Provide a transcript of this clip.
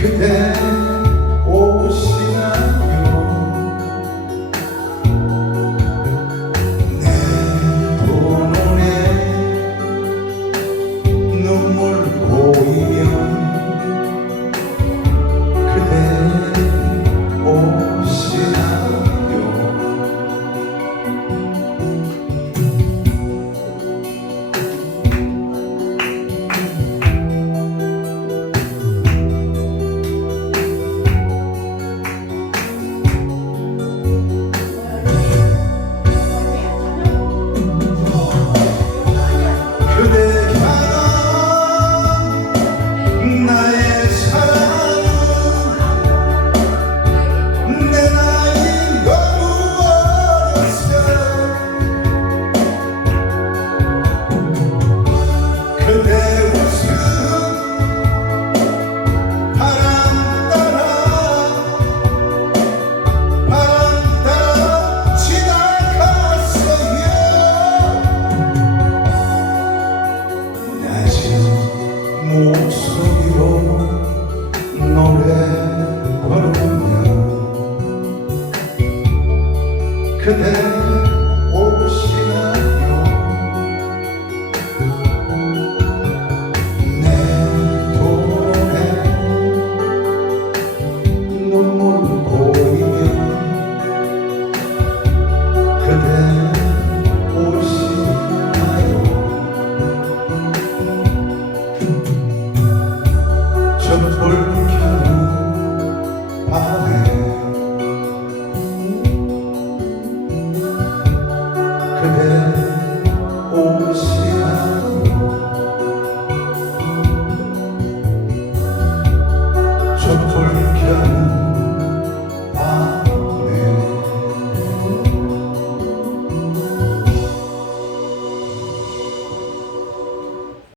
그대 그대